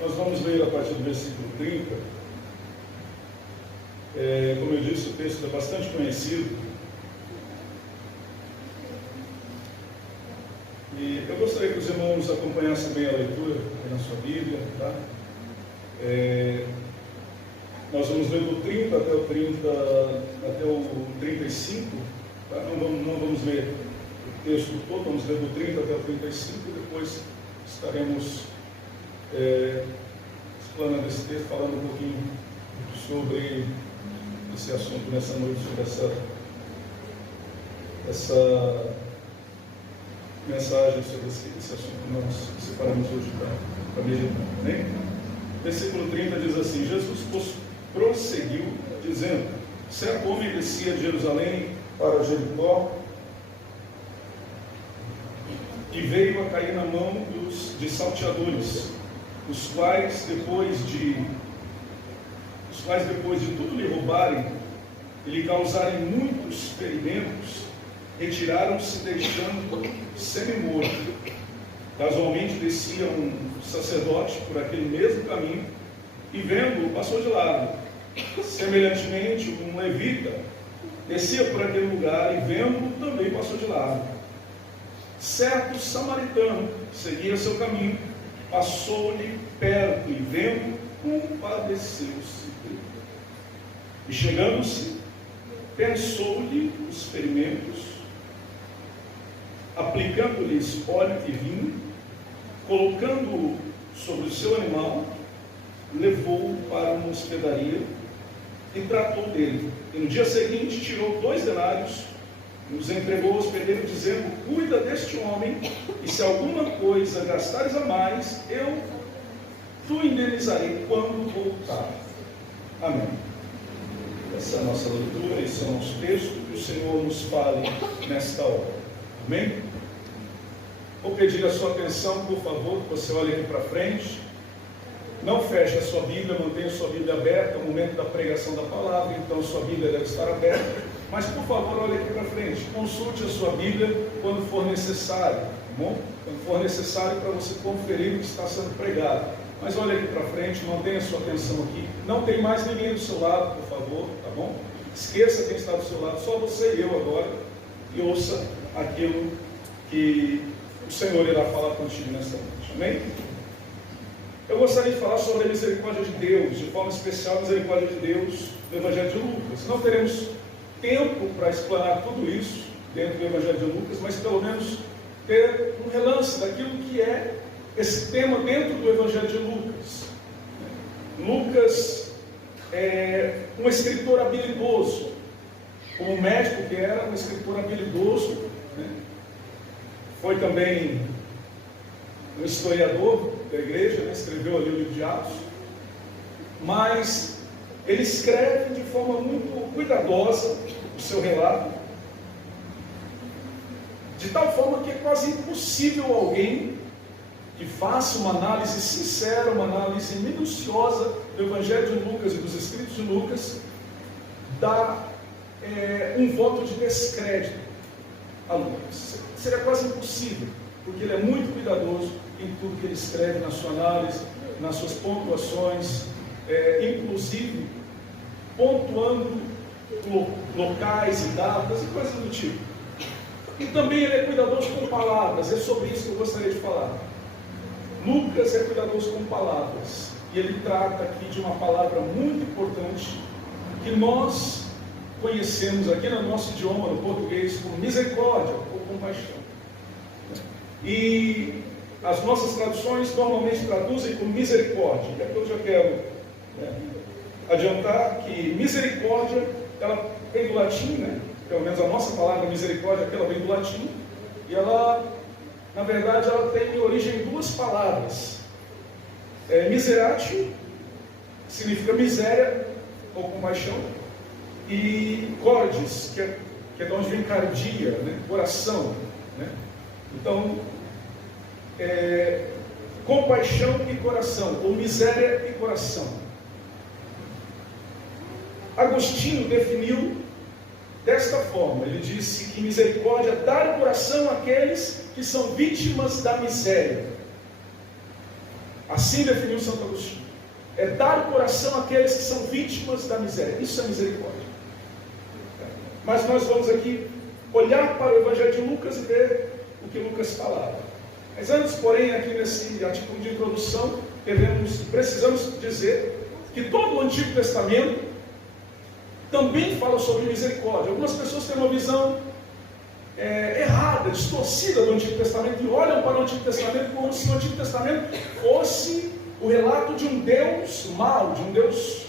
Nós vamos ler a partir do versículo 30. Como eu disse, o texto é bastante conhecido. E eu gostaria que os irmãos acompanhassem bem a leitura aqui na sua Bíblia, tá? Nós vamos ler do 30 até o 35, tá? Não vamos ler o texto todo, vamos ler do 30 até o 35 e depois estaremos explanando esse texto, falando um pouquinho sobre esse assunto nessa noite, sobre essa mensagem, sobre esse assunto que nós separamos hoje para meditar, né? Versículo 30 diz assim: Jesus prosseguiu, dizendo: certo homem descia de Jerusalém para Jericó e veio a cair na mão de salteadores, os quais depois de tudo lhe roubarem e lhe causarem muitos ferimentos, retiraram-se, deixando semi-morto. Casualmente descia um sacerdote por aquele mesmo caminho e, vendo-o, passou de lado. Semelhantemente, um levita descia por aquele lugar e, vendo-o, também passou de lado. Certo samaritano seguia seu caminho, passou-lhe perto e, vendo, compadeceu-se dele. E, chegando-se, pensou-lhe os ferimentos, aplicando-lhes óleo e vinho, colocando-o sobre o seu animal, levou-o para uma hospedaria e tratou dele. E no dia seguinte tirou 2 denários, os entregou ao hospedeiro, dizendo: cuida deste homem, e se alguma coisa gastares a mais, eu tu indenizarei quando voltar. Amém. Essa é a nossa leitura, esse é o nosso texto, que o Senhor nos fale nesta hora. Amém? Vou pedir a sua atenção, por favor, que você olhe aqui para frente. Não feche a sua Bíblia, mantenha a sua Bíblia aberta. É o momento da pregação da palavra, então sua Bíblia deve estar aberta. Mas, por favor, olhe aqui para frente. Consulte a sua Bíblia quando for necessário, tá bom? Quando for necessário para você conferir o que está sendo pregado. Mas olhe aqui para frente, mantenha a sua atenção aqui. Não tem mais ninguém do seu lado, por favor, tá bom? Esqueça quem está do seu lado, só você e eu agora. E ouça aquilo que o Senhor irá falar contigo nesta noite. Amém? Eu gostaria de falar sobre a misericórdia de Deus, de forma especial a misericórdia de Deus do Evangelho de Lucas. Não teremos tempo para explanar tudo isso dentro do Evangelho de Lucas, mas pelo menos ter um relance daquilo que é esse tema dentro do Evangelho de Lucas. Lucas é um escritor habilidoso, como médico que era, um escritor habilidoso, né? Foi também um historiador da igreja, né? Escreveu ali o livro de Atos, mas ele escreve de forma muito cuidadosa o seu relato, de tal forma que é quase impossível alguém que faça uma análise sincera, uma análise minuciosa do Evangelho de Lucas e dos Escritos de Lucas, dar um voto de descrédito a Lucas. Seria quase impossível, porque ele é muito cuidadoso em tudo que ele escreve, na sua análise, nas suas pontuações, inclusive pontuando locais e datas e coisas do tipo. E também ele é cuidadoso com palavras, é sobre isso que eu gostaria de falar. Lucas é cuidadoso com palavras, e ele trata aqui de uma palavra muito importante, que nós conhecemos aqui no nosso idioma, no português, como misericórdia ou compaixão. E as nossas traduções normalmente traduzem como misericórdia. E aqui eu já quero adiantar que misericórdia, ela vem do latim, né? Pelo menos a nossa palavra misericórdia, ela vem do latim, e ela, na verdade, ela tem origem em 2 palavras. Miseratio significa miséria ou compaixão, e cordis, que é de onde vem cardia, né? Coração, né? Então, compaixão e coração, ou miséria e coração. Agostinho definiu desta forma, ele disse que misericórdia é dar o coração àqueles que são vítimas da miséria. Assim definiu Santo Agostinho. É dar o coração àqueles que são vítimas da miséria. Isso é misericórdia. Mas nós vamos aqui olhar para o Evangelho de Lucas e ver o que Lucas falava. Mas antes, porém, aqui nesse artigo de introdução, precisamos dizer que todo o Antigo Testamento também fala sobre misericórdia. Algumas pessoas têm uma visão errada, distorcida do Antigo Testamento e olham para o Antigo Testamento como se o Antigo Testamento fosse o relato de um Deus mau, de um Deus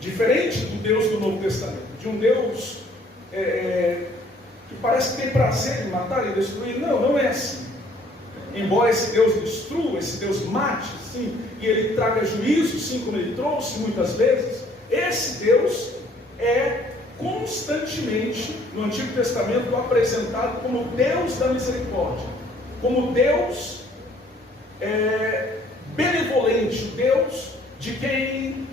diferente do Deus do Novo Testamento, de um Deus que parece que tem prazer em matar e destruir. Não, não é assim. Embora esse Deus destrua, esse Deus mate, sim, e ele traga juízo, sim, como ele trouxe muitas vezes, esse Deus é constantemente no Antigo Testamento apresentado como Deus da misericórdia, como Deus benevolente, Deus de quem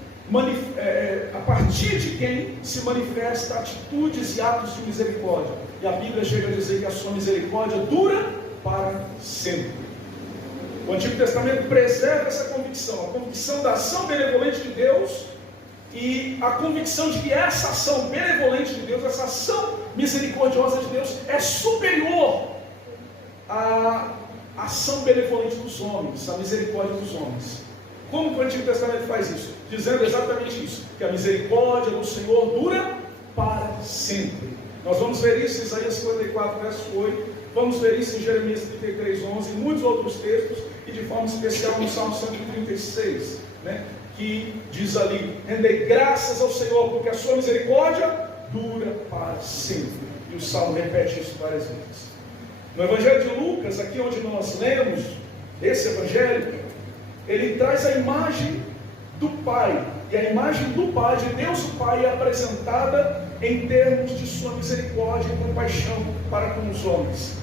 a partir de quem se manifesta atitudes e atos de misericórdia. E a Bíblia chega a dizer que a sua misericórdia dura para sempre. O Antigo Testamento preserva essa convicção, a convicção da ação benevolente de Deus e a convicção de que essa ação benevolente de Deus, essa ação misericordiosa de Deus é superior à ação benevolente dos homens, à misericórdia dos homens. Como que o Antigo Testamento faz isso? Dizendo exatamente isso, que a misericórdia do Senhor dura para sempre. Nós vamos ver isso em Isaías 54, verso 8, vamos ver isso em Jeremias 33, 11, e muitos outros textos, e de forma especial no Salmo 136, que diz ali: rendei graças ao Senhor, porque a sua misericórdia dura para sempre. E o Salmo repete isso várias vezes. No Evangelho de Lucas, aqui onde nós lemos esse Evangelho, ele traz a imagem do Pai, e a imagem do Pai, de Deus o Pai, é apresentada em termos de sua misericórdia e compaixão para com os homens.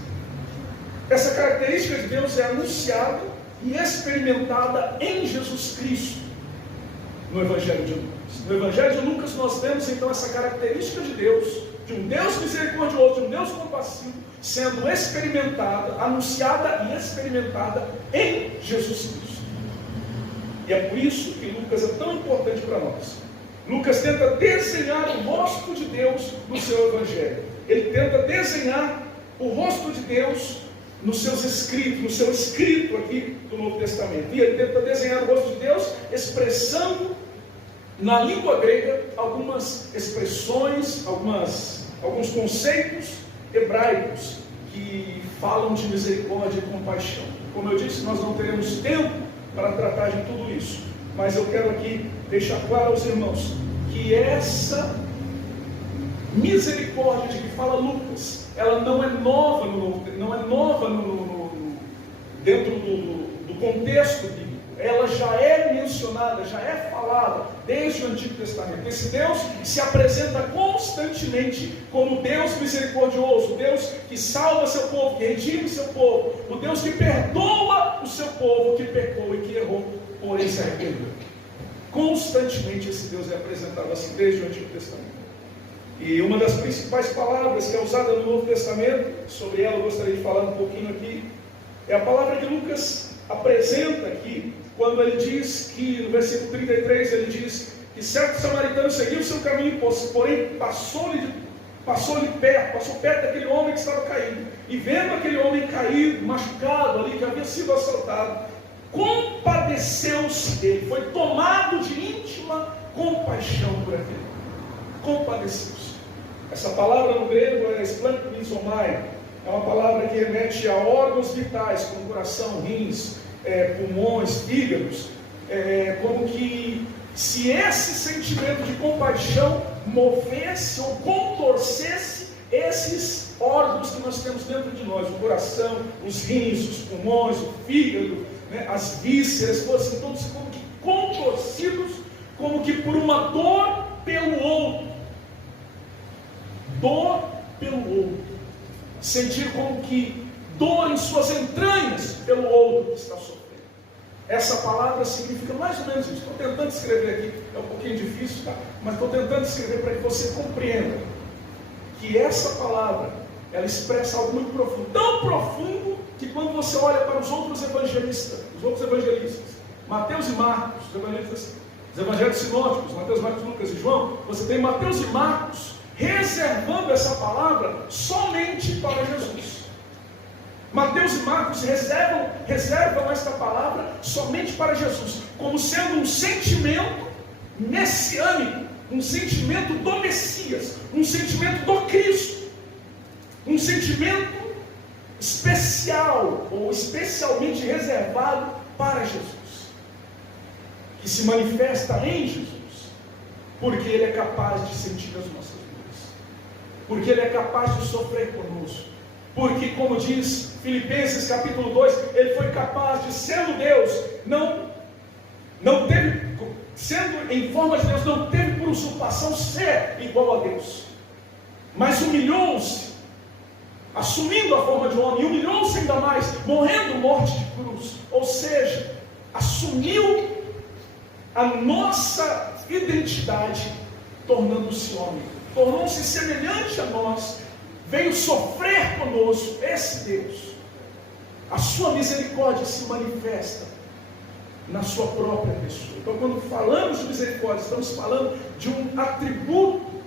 Essa característica de Deus é anunciada e experimentada em Jesus Cristo no Evangelho de Lucas. No Evangelho de Lucas nós vemos então essa característica de um Deus misericordioso, de um Deus compassivo, sendo experimentada, anunciada e experimentada em Jesus Cristo. E é por isso que Lucas é tão importante para nós. Lucas tenta desenhar o rosto de Deus no seu Evangelho. Ele tenta desenhar o rosto de Deus nos seus escritos, no seu escrito aqui do Novo Testamento. E ele tenta desenhar o rosto de Deus expressando na língua grega algumas expressões, alguns conceitos hebraicos que falam de misericórdia e compaixão. Como eu disse, nós não teremos tempo para tratar de tudo isso, mas eu quero aqui deixar claro aos irmãos que essa misericórdia de que fala Lucas, ela não é nova dentro do contexto bíblico. Ela já é mencionada, já é falada desde o Antigo Testamento. Esse Deus se apresenta constantemente como Deus misericordioso, Deus que salva seu povo, que redime seu povo, o Deus que perdoa o seu povo que pecou e que errou, porém se arrependeu. Constantemente esse Deus é apresentado assim desde o Antigo Testamento. E uma das principais palavras que é usada no Novo Testamento, sobre ela eu gostaria de falar um pouquinho aqui, é a palavra que Lucas apresenta aqui, quando ele diz que, no versículo 33, ele diz que certo samaritano seguiu o seu caminho, porém passou perto daquele homem que estava caído, e vendo aquele homem caído, machucado ali, que havia sido assaltado, compadeceu-se dele, foi tomado de íntima compaixão por aquele homem, compadeceu-se. Essa palavra no grego é splanchnizomai, é uma palavra que remete a órgãos vitais, como coração, rins, pulmões, fígados, como que se esse sentimento de compaixão movesse ou contorcesse esses órgãos que nós temos dentro de nós, o coração, os rins, os pulmões, o fígado, as vísceras, fossem todos como que contorcidos, como que por uma dor pelo outro. Dor pelo outro. Sentir como que dor em suas entranhas pelo outro que está sofrendo. Essa palavra significa mais ou menos isso. Estou tentando escrever aqui, é um pouquinho difícil, tá? Mas estou tentando escrever para que você compreenda que essa palavra, ela expressa algo muito profundo, tão profundo que quando você olha para os outros evangelistas, Mateus e Marcos, os evangelhos sinóticos, Mateus, Marcos, Lucas e João, você tem Mateus e Marcos reservando essa palavra somente para Jesus. Mateus e Marcos reservam esta palavra somente para Jesus, como sendo um sentimento messiânico, um sentimento do Messias, um sentimento do Cristo, um sentimento especial ou especialmente reservado para Jesus, que se manifesta em Jesus, porque Ele é capaz de sentir as nossas dores, porque Ele é capaz de sofrer conosco, porque, como diz Filipenses capítulo 2, Ele foi capaz de, sendo Deus, não teve, sendo em forma de Deus, não teve por usurpação ser igual a Deus, mas humilhou-se, assumindo a forma de homem, humilhou-se ainda mais, morrendo morte de cruz, ou seja, assumiu a nossa identidade, tornando-se homem, tornou-se semelhante a nós, veio sofrer conosco. Esse Deus, a sua misericórdia se manifesta na sua própria pessoa. Então, quando falamos de misericórdia, estamos falando de um atributo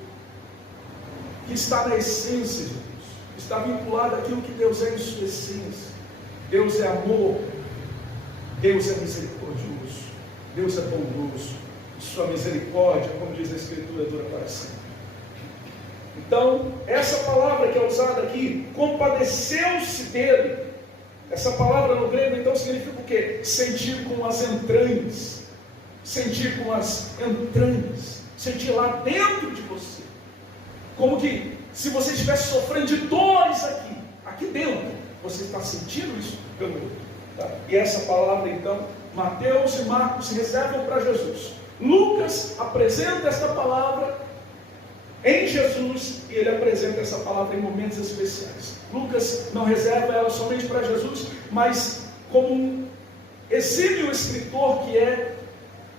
que está na essência de Deus, está vinculado àquilo que Deus é em sua essência. Deus é amor, Deus é misericordioso, Deus é bondoso, e sua misericórdia, como diz a Escritura, dura para sempre. Então, essa palavra que é usada aqui, compadeceu-se dele. Essa palavra no grego então significa o quê? Sentir com as entranhas, sentir com as entranhas, sentir lá dentro de você, como que se você estivesse sofrendo de dores aqui dentro, você está sentindo isso pelo outro. Tá? E essa palavra então, Mateus e Marcos reservam para Jesus. Lucas apresenta esta palavra em Jesus, e ele apresenta essa palavra em momentos especiais. Lucas não reserva ela somente para Jesus, mas como um exímio escritor que é,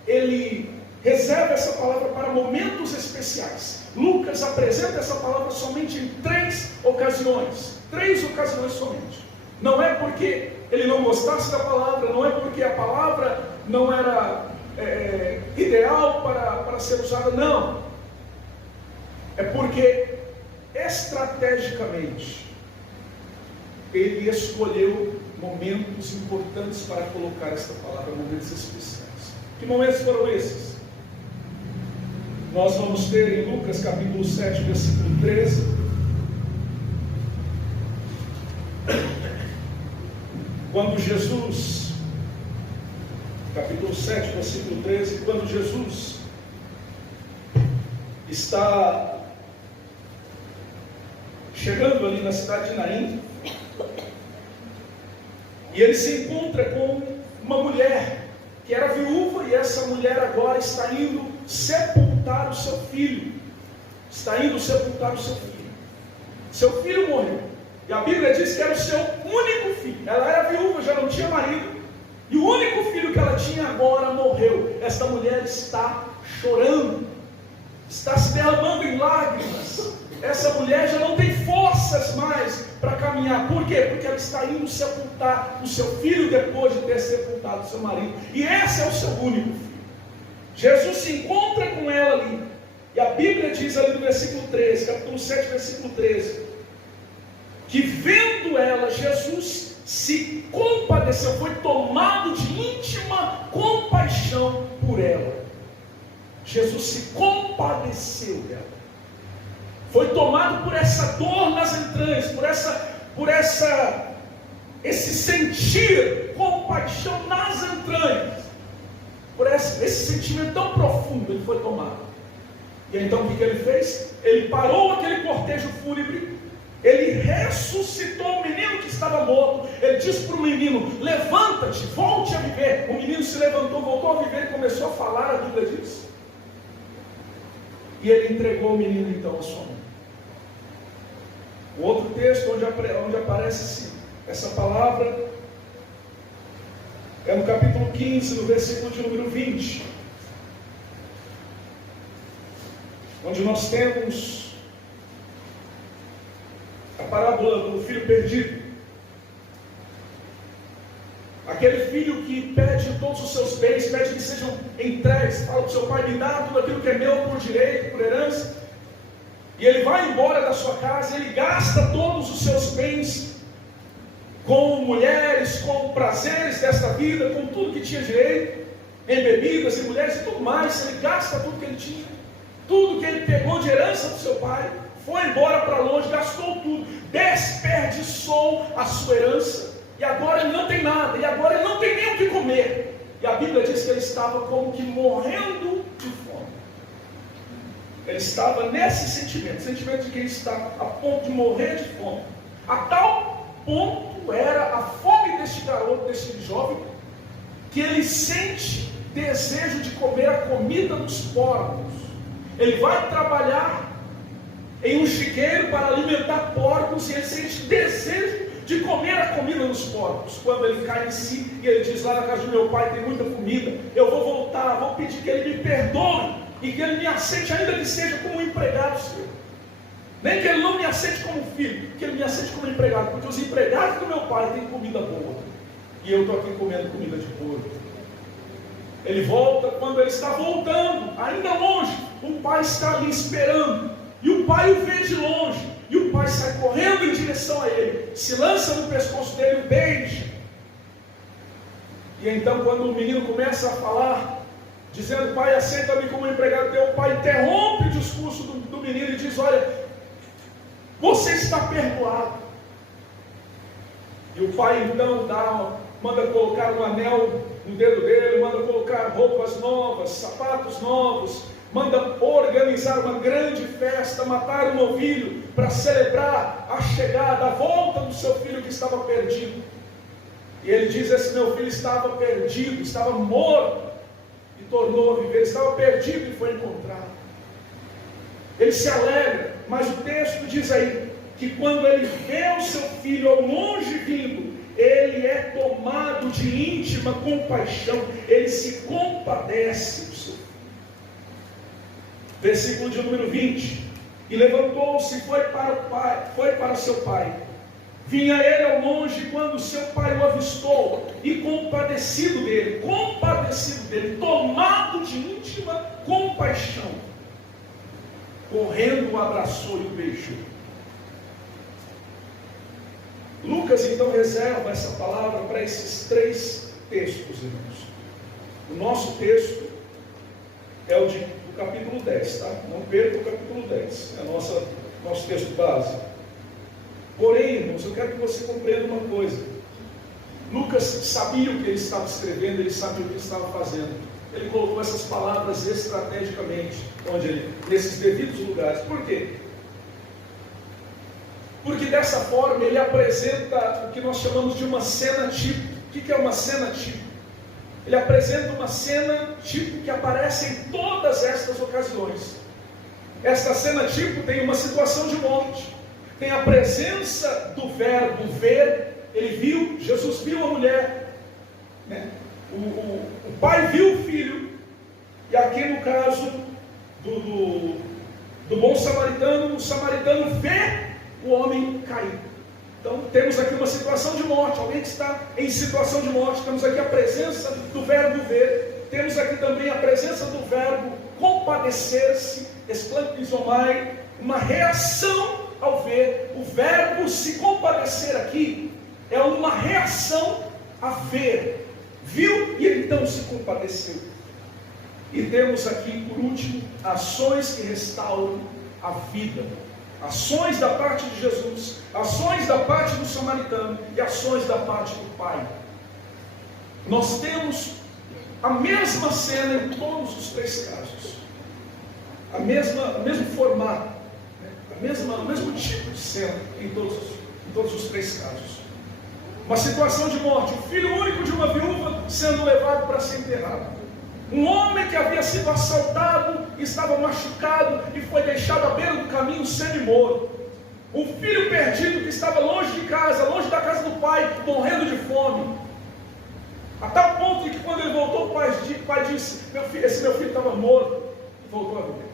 ele reserva essa palavra para momentos especiais. Lucas apresenta essa palavra somente em 3 ocasiões somente. Não é porque ele não gostasse da palavra, não é porque a palavra não era ideal para ser usada, não. É porque, estrategicamente, ele escolheu momentos importantes para colocar esta palavra, momentos especiais. Que momentos foram esses? Nós vamos ter em Lucas capítulo 7, versículo 13, quando Jesus, capítulo 7, versículo 13, quando Jesus está chegando ali na cidade de Naim, e ele se encontra com uma mulher que era viúva, e essa mulher agora está indo sepultar o seu filho. Seu filho morreu, e a Bíblia diz que era o seu único filho. Ela era viúva, já não tinha marido, e o único filho que ela tinha agora morreu. Esta mulher está chorando, está se derramando em lágrimas. Essa mulher já não tem forças mais para caminhar. Por quê? Porque ela está indo sepultar o seu filho depois de ter sepultado o seu marido. E esse é o seu único filho. Jesus se encontra com ela ali. E a Bíblia diz ali no versículo 13, capítulo 7, versículo 13, que vendo ela, Jesus se compadeceu, foi tomado de íntima compaixão por ela. Jesus se compadeceu dela. Foi tomado por essa dor nas entranhas, por esse sentir compaixão nas entranhas, por esse sentimento tão profundo. Ele foi tomado. E então o que ele fez? Ele parou aquele cortejo fúnebre, ele ressuscitou o menino que estava morto. Ele disse para o menino: levanta-te, volte a viver. O menino se levantou, voltou a viver e começou a falar. A Bíblia diz. E ele entregou o menino então à sua mãe. O outro texto onde aparece essa palavra é no capítulo 15, no versículo de número 20, onde nós temos a parábola do filho perdido. Aquele filho que pede todos os seus bens, pede que sejam entregues, fala para o seu pai, me dá tudo aquilo que é meu por direito, por herança. E ele vai embora da sua casa, ele gasta todos os seus bens com mulheres, com prazeres desta vida, com tudo que tinha direito, em bebidas e mulheres e tudo mais. Ele gasta tudo que ele tinha, tudo que ele pegou de herança do seu pai, foi embora para longe, gastou tudo, desperdiçou a sua herança, e agora ele não tem nada, e agora ele não tem nem o que comer. E a Bíblia diz que ele estava como que morrendo de fome. Ele estava nesse sentimento de que ele está a ponto de morrer de fome. A tal ponto era a fome deste garoto, deste jovem, que ele sente desejo de comer a comida dos porcos. Ele vai trabalhar em um chiqueiro para alimentar porcos e ele sente desejo de comer a comida dos porcos. Quando ele cai em si e ele diz, lá na casa do meu pai tem muita comida, eu vou voltar, vou pedir que ele me perdoe e que ele me aceite, ainda que seja como um empregado seu. Nem que ele não me aceite como filho, que ele me aceite como empregado, porque os empregados do meu pai têm comida boa e eu estou aqui comendo comida de porco. Ele volta, quando ele está voltando, ainda longe, o pai está ali esperando, e o pai o vê de longe, e o pai sai correndo em direção a ele, se lança no pescoço dele, o beija. E então, quando o menino começa a falar, dizendo, pai, aceita-me como empregado teu, o pai interrompe o discurso do menino e diz, olha, você está perdoado. E o pai então manda colocar um anel no dedo dele, manda colocar roupas novas, sapatos novos, manda organizar uma grande festa, matar um novilho para celebrar a chegada, a volta do seu filho que estava perdido. E ele diz, esse meu filho estava perdido, estava morto e tornou a viver, estava perdido e foi encontrado. Ele se alegra, mas o texto diz aí, que quando ele vê o seu filho ao longe vindo, ele é tomado de íntima compaixão, ele se compadece do seu filho. Versículo de número 20, e levantou-se e foi para seu pai. Vinha ele ao longe quando seu pai o avistou, e compadecido dele, tomado de íntima compaixão, correndo o abraçou e o beijou. Lucas então reserva essa palavra para esses 3 textos, irmãos. O nosso texto é o do capítulo 10, tá? Não perca o capítulo 10, é nosso texto base. Porém, irmãos, eu quero que você compreenda uma coisa. Lucas sabia o que ele estava escrevendo, ele sabia o que ele estava fazendo. Ele colocou essas palavras estrategicamente, nesses devidos lugares. Por quê? Porque dessa forma ele apresenta o que nós chamamos de uma cena tipo. O que é uma cena tipo? Ele apresenta uma cena tipo que aparece em todas estas ocasiões. Esta cena tipo tem uma situação de morte, tem a presença do verbo ver. Ele viu, Jesus viu a mulher, né? O pai viu o filho, e aqui no caso do bom samaritano, o samaritano vê o homem caído. Então temos aqui uma situação de morte, alguém que está em situação de morte. Temos aqui a presença do verbo ver, temos aqui também a presença do verbo compadecer-se, esplancnizomai, uma reação ao ver. O verbo se compadecer aqui é uma reação a ver. Viu e então se compadeceu. E temos aqui, por último, ações que restauram a vida. Ações da parte de Jesus, ações da parte do samaritano e ações da parte do Pai. Nós temos a mesma cena em todos os 3 casos. O mesmo formato, né? O mesmo tipo de cena em todos os 3 casos. Uma situação de morte, o filho único de uma viúva sendo levado para ser enterrado. Um homem que havia sido assaltado, estava machucado e foi deixado à beira do caminho semi-morto. Um filho perdido que estava longe de casa, longe da casa do pai, morrendo de fome. A tal ponto que quando ele voltou, o pai disse, esse meu filho estava morto e voltou a viver.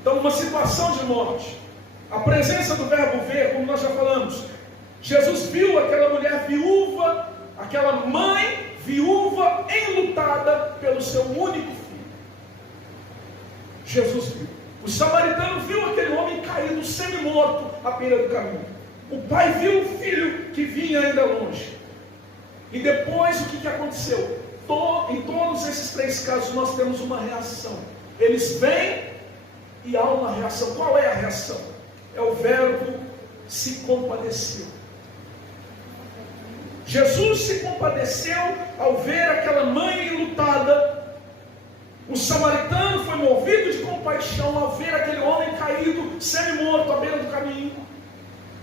Então, uma situação de morte. A presença do verbo ver, como nós já falamos. Jesus viu aquela mulher viúva aquela mãe viúva enlutada pelo seu único filho. Jesus viu. O samaritano viu aquele homem caído semi-morto à beira do caminho. O pai viu o filho que vinha ainda longe. E depois o que aconteceu? Em todos esses 3 casos nós temos uma reação. Eles vêm e há uma reação. Qual é a reação? É o verbo se compadeceu. Jesus se compadeceu ao ver aquela mãe enlutada. O samaritano foi movido de compaixão ao ver aquele homem caído, semi-morto à beira do caminho.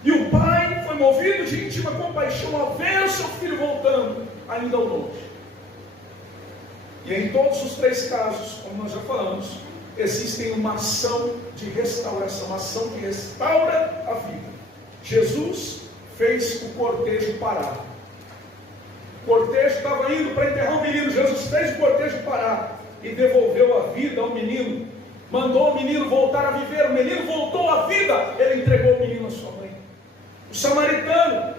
E o pai foi movido de íntima compaixão ao ver o seu filho voltando, ainda ao longe. E em todos os 3 casos, como nós já falamos, existem uma ação de restauração, uma ação que restaura a vida. Jesus fez o cortejo parar. O cortejo estava indo para enterrar o menino. Jesus fez o cortejo parar e devolveu a vida ao menino. Mandou o menino voltar a viver. O menino voltou à vida. Ele entregou o menino à sua mãe. O samaritano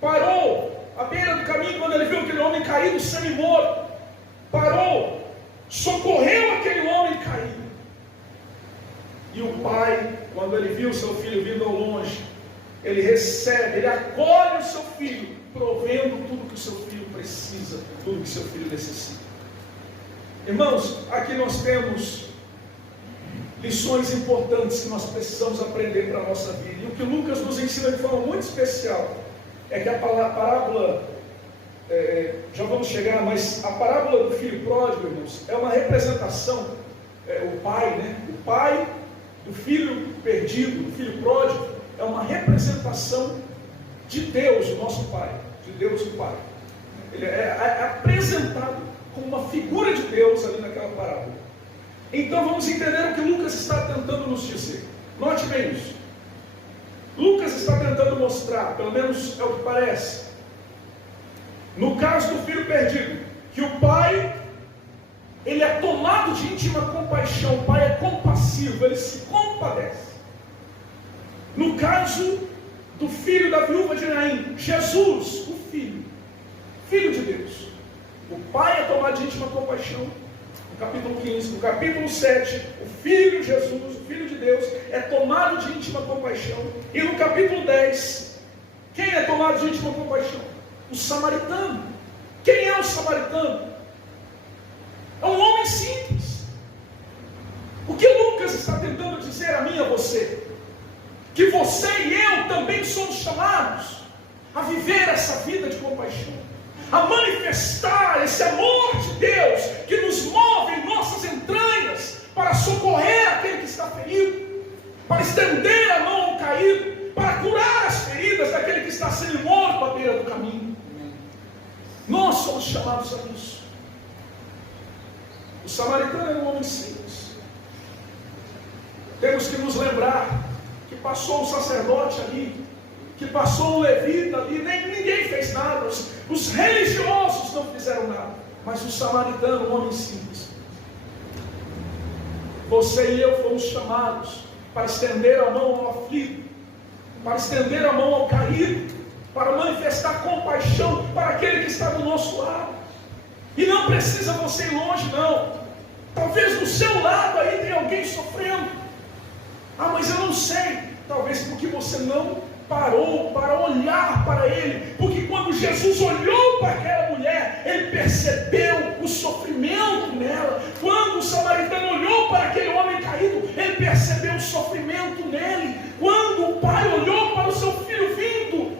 parou à beira do caminho quando ele viu aquele homem caído, semi-morto. Parou, socorreu aquele homem caído. E o pai, quando ele viu seu filho vindo ao longe, ele recebe, ele acolhe o seu filho, provendo tudo que o seu filho precisa, tudo que o seu filho necessita. Irmãos, aqui nós temos lições importantes que nós precisamos aprender para a nossa vida. E o que Lucas nos ensina de forma muito especial é que a parábola, já vamos chegar, mas a parábola do filho pródigo, irmãos, é uma representação, o pai do filho perdido, do filho pródigo, é uma representação de Deus, o nosso Pai, de Deus o Pai. Ele é apresentado como uma figura de Deus ali naquela parábola. Então vamos entender o que Lucas está tentando nos dizer. Note bem isso. Lucas está tentando mostrar, pelo menos é o que parece, no caso do filho perdido, que o pai, ele é tomado de íntima compaixão. O pai é compassivo, ele se compadece. No caso do filho da viúva de Naim, Jesus, o filho de Deus, o pai é tomado de íntima compaixão. No capítulo 15, no capítulo 7, o filho Jesus, o filho de Deus, é tomado de íntima compaixão. E no capítulo 10, quem é tomado de íntima compaixão? O samaritano. Quem é o samaritano? É um homem simples. O que Lucas está tentando dizer a mim e a você? Que você e eu também somos chamados a viver essa vida de compaixão, a manifestar esse amor de Deus que nos move em nossas entranhas para socorrer aquele que está ferido, para estender a mão ao caído, para curar as feridas daquele que está sendo morto à beira do caminho. Nós somos chamados a isso. O samaritano era um homem simples. Temos que nos lembrar que passou um sacerdote ali, que passou um levita ali, ninguém fez nada, os religiosos não fizeram nada, mas o samaritano, um homem simples. Você e eu fomos chamados para estender a mão ao aflito, para estender a mão ao caído, para manifestar compaixão para aquele que está do nosso lado. E não precisa você ir longe, não. Talvez do seu lado aí tem alguém sofrendo. Ah, mas eu não sei. Talvez porque você não parou para olhar para ele. Porque quando Jesus olhou para aquela mulher, ele percebeu o sofrimento nela. Quando o samaritano olhou para aquele homem caído, ele percebeu o sofrimento nele. Quando o pai olhou para o seu filho vindo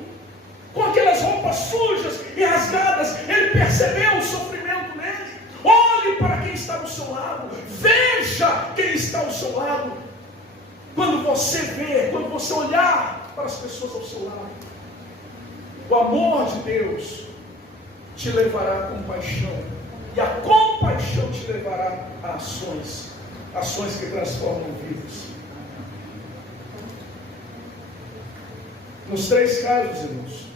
com aquelas roupas sujas e rasgadas, ele percebeu o sofrimento nele. Olhe para quem está do seu lado, veja quem está ao seu lado. Quando você ver, quando você olhar para as pessoas ao seu lado, o amor de Deus te levará à compaixão, e a compaixão te levará a ações que transformam vidas. Nos 3 casos, irmãos,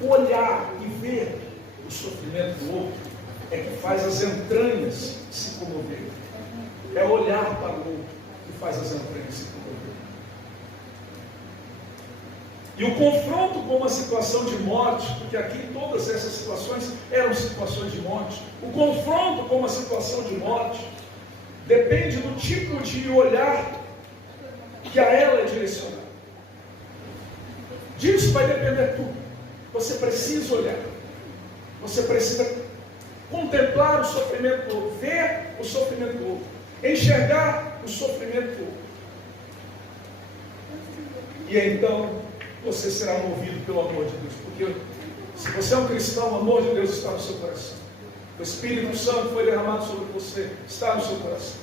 o olhar e ver o sofrimento do outro é que faz as entranhas se comoverem. É olhar para o outro que faz as entranhas se comoverem. E o confronto com uma situação de morte, porque aqui todas essas situações eram situações de morte, o confronto com uma situação de morte depende do tipo de olhar que a ela é direcionado. Disso vai depender tudo. Você precisa olhar. Você precisa contemplar o sofrimento do outro, ver o sofrimento do outro, enxergar o sofrimento do outro. E então você será movido pelo amor de Deus. Porque se você é um cristão, o amor de Deus está no seu coração. O Espírito Santo foi derramado sobre você, está no seu coração.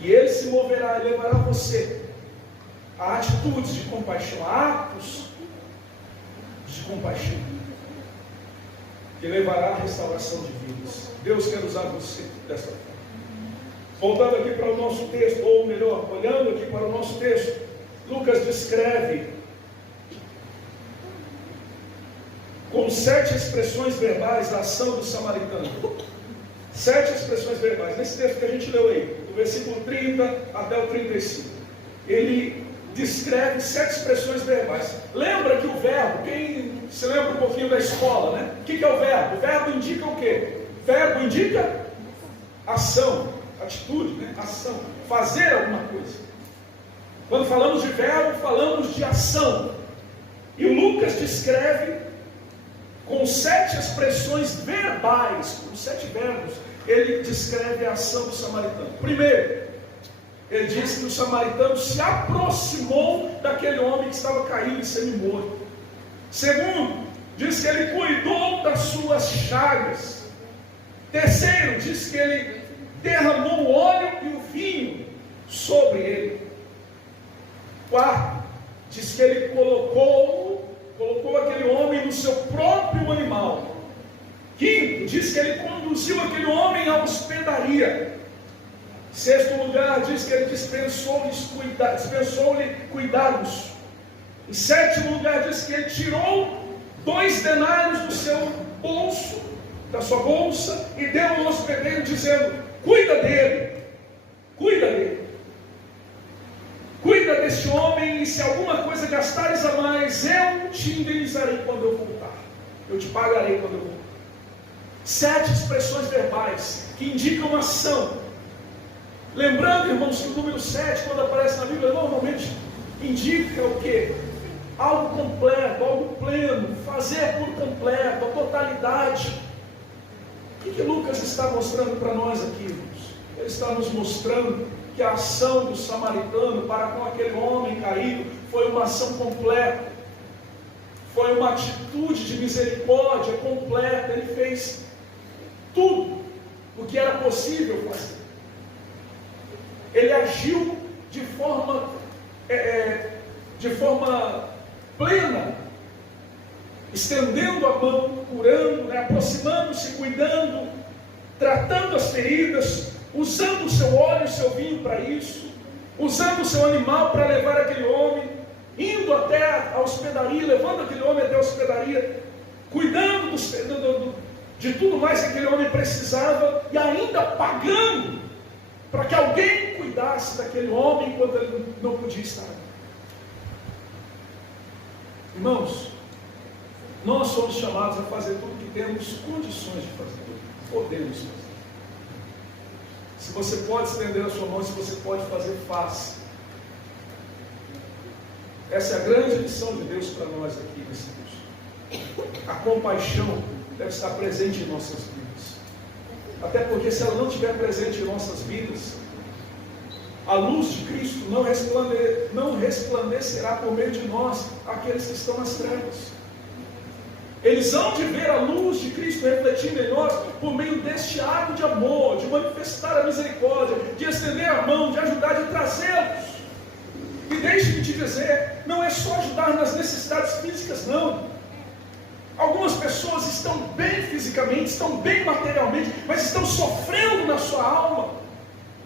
E ele se moverá e levará você a atitudes de compaixão, a atos de compaixão, que levará à restauração de vidas. Deus quer usar você dessa forma. Voltando aqui para o nosso texto, ou melhor, olhando aqui para o nosso texto, Lucas descreve com 7 expressões verbais a ação do samaritano. 7 expressões verbais, nesse texto que a gente leu aí, do versículo 30 até o 35. Ele descreve 7 expressões verbais. Lembra que o verbo, quem se lembra um pouquinho da escola, né? O que é o verbo? O verbo indica o quê? O verbo indica ação, atitude, né? Ação, fazer alguma coisa. Quando falamos de verbo, falamos de ação. E o Lucas descreve com 7 expressões verbais, com 7 verbos, ele descreve a ação do samaritano. Primeiro, ele diz que o samaritano se aproximou daquele homem que estava caído e semi-morto. Segundo, diz que ele cuidou das suas chagas. Terceiro, diz que ele derramou o óleo e o vinho sobre ele. Quarto, diz que ele colocou aquele homem no seu próprio animal. Quinto, diz que ele conduziu aquele homem à hospedaria. Sexto lugar, diz que ele dispensou-lhe cuidados. Em sétimo lugar, diz que ele tirou 2 denários do seu bolso, da sua bolsa, e deu ao hospedeiro dizendo: cuida dele, cuida dele. Cuida deste homem, e se alguma coisa gastares a mais, eu te indenizarei quando eu voltar. Eu te pagarei quando eu voltar. 7 expressões verbais que indicam ação. Lembrando, irmãos, que o número 7, quando aparece na Bíblia, normalmente indica o quê? Algo completo, algo pleno, fazer por completo, a totalidade. O que Lucas está mostrando para nós aqui, irmãos? Ele está nos mostrando que a ação do samaritano para com aquele homem caído foi uma ação completa, foi uma atitude de misericórdia completa. Ele fez tudo o que era possível fazer. Ele agiu de forma plena, estendendo a mão, curando, né, aproximando-se, cuidando, tratando as feridas, usando o seu óleo e o seu vinho para isso, usando o seu animal para levar aquele homem, indo até a hospedaria, levando aquele homem até a hospedaria, cuidando de tudo mais que aquele homem precisava, e ainda pagando para que alguém cuidasse daquele homem enquanto ele não podia estar. Irmãos, nós somos chamados a fazer tudo o que temos condições de fazer, podemos fazer. Se você pode estender a sua mão, se você pode fazer, faça. Essa é a grande lição de Deus para nós aqui nesse curso. A compaixão deve estar presente em nossas vidas. Até porque se ela não estiver presente em nossas vidas, a luz de Cristo não resplandecerá por meio de nós aqueles que estão nas trevas. Eles hão de ver a luz de Cristo refletindo em nós por meio deste ato de amor, de manifestar a misericórdia, de estender a mão, de ajudar, de trazê-los. E deixe-me te dizer, não é só ajudar nas necessidades físicas, não. Algumas pessoas estão bem fisicamente, estão bem materialmente, mas estão sofrendo na sua alma,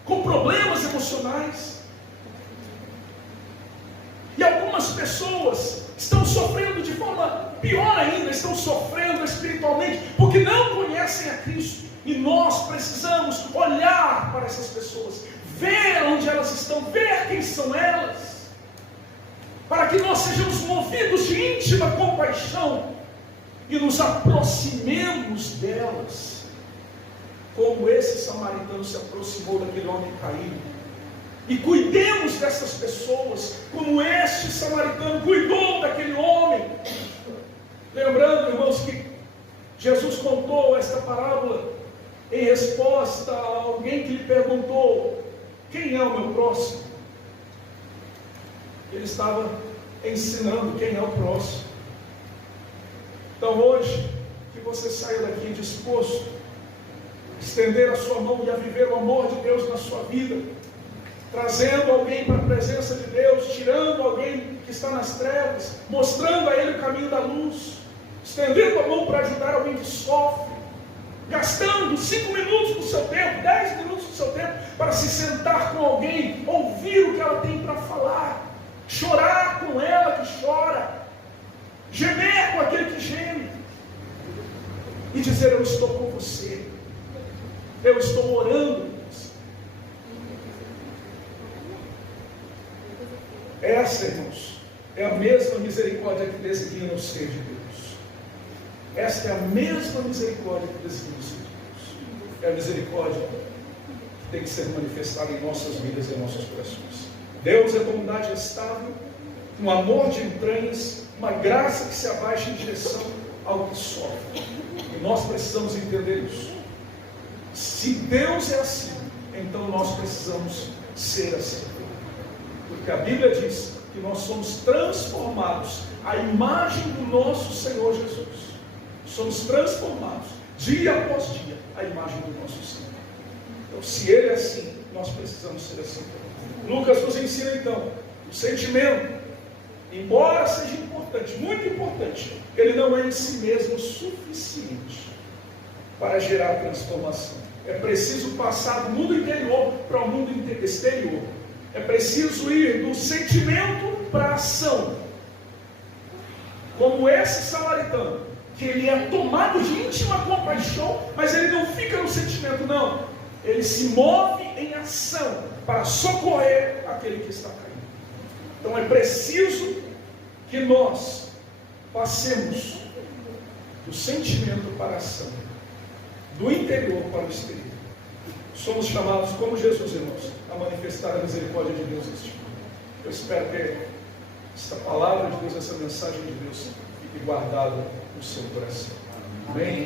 com problemas emocionais. E algumas pessoas estão sofrendo de forma pior ainda, estão sofrendo espiritualmente, porque não conhecem a Cristo. E nós precisamos olhar para essas pessoas, ver onde elas estão, ver quem são elas. para que nós sejamos movidos de íntima compaixão e nos aproximemos delas, como esse samaritano se aproximou daquele homem caído. E cuidemos dessas pessoas, como este samaritano cuidou daquele homem. Lembrando, irmãos, que Jesus contou esta parábola em resposta a alguém que lhe perguntou: quem é o meu próximo? Ele estava ensinando quem é o próximo. Então hoje, que você saia daqui disposto a estender a sua mão e a viver o amor de Deus na sua vida, trazendo alguém para a presença de Deus, tirando alguém que está nas trevas, mostrando a ele o caminho da luz, estendendo a mão para ajudar alguém que sofre, gastando 5 minutos do seu tempo, 10 minutos do seu tempo, para se sentar com alguém, ouvir o que ela tem para falar, chorar com ela que chora, gemer com aquele que geme, e dizer: eu estou com você, eu estou orando por você. Essa, irmãos, é a mesma misericórdia que designa o ser de Deus. Esta é a mesma misericórdia que designa o ser de Deus. É a misericórdia que tem que ser manifestada em nossas vidas e em nossos corações. Deus é bondade estável, um amor de entranhas, uma graça que se abaixa em direção ao que sofre. E nós precisamos entender isso. Se Deus é assim, então nós precisamos ser assim. Porque a Bíblia diz que nós somos transformados à imagem do nosso Senhor Jesus. Somos transformados dia após dia à imagem do nosso Senhor. Então, se Ele é assim, nós precisamos ser assim. Lucas nos ensina então, o sentimento, embora seja importante, muito importante, ele não é em si mesmo suficiente para gerar transformação. É preciso passar do mundo interior para o mundo exterior. É preciso ir do sentimento para a ação. Como esse samaritano, que ele é tomado de íntima compaixão, mas ele não fica no sentimento, não. Ele se move em ação para socorrer aquele que está caído. Então é preciso que nós passemos do sentimento para a ação, do interior para o exterior. Somos chamados, como Jesus, irmãos, a manifestar a misericórdia de Deus neste mundo. Eu espero que esta palavra de Deus, essa mensagem de Deus, fique guardada no seu coração. Amém?